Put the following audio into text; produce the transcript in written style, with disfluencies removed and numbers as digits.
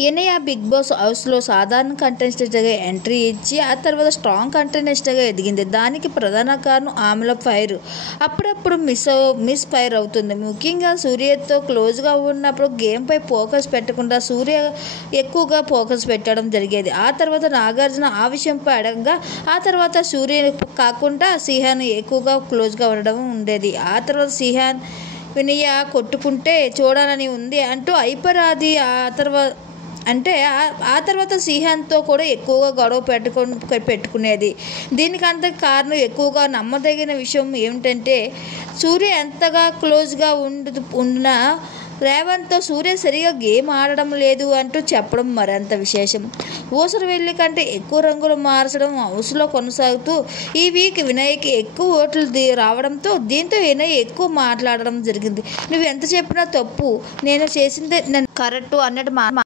ఈయన big boss హౌస్లో సాధారణ కంటెస్టెంట్గా ఎంట్రీ ఇచ్చి ఆ తర్వాత స్ట్రాంగ్ కంటెస్టెంట్గా ఎదిగింది. దానికి ప్రధాన కారణం ఆమెలో ఫైర్. అప్పుడప్పుడు మిస్ ఫైర్ అవుతుంది. ముఖ్యంగా సూర్యతో క్లోజ్గా ఉన్నప్పుడు గేమ్పై ఫోకస్ పెట్టకుండా సూర్య ఎక్కువగా ఫోకస్ పెట్టడం జరిగేది. ఆ తర్వాత నాగార్జున ఆ విషయంపై అడగగా ఆ తర్వాత సూర్య కాకుండా సిహాన్ ఎక్కువగా క్లోజ్గా ఉండడం ఉండేది. ఆ తర్వాత సిహాన్ వినయ కొట్టుకుంటే చూడాలని ఉంది అంటూ అయిపోరాది. ఆ తర్వాత సిహాన్తో కూడా ఎక్కువగా గొడవ పెట్టుకునేది. దీనికంత కారణం ఎక్కువగా నమ్మదగిన విషయం ఏమిటంటే సూర్య ఎంతగా క్లోజ్గా ఉన్న రేవంత్తో సూర్య సరిగా గేమ్ ఆడడం లేదు అంటూ చెప్పడం మరింత విశేషం. ఊసర వెళ్ళి కంటే ఎక్కువ రంగులు మార్చడం హౌస్లో కొనసాగుతూ ఈ వీక్ వినయ్కి ఎక్కువ ఓట్లు రావడంతో దీంతో వినయ్ ఎక్కువ మాట్లాడడం జరిగింది. నువ్వు ఎంత చెప్పినా తప్పు, నేను చేసిందే కరెక్టు అన్నట్టు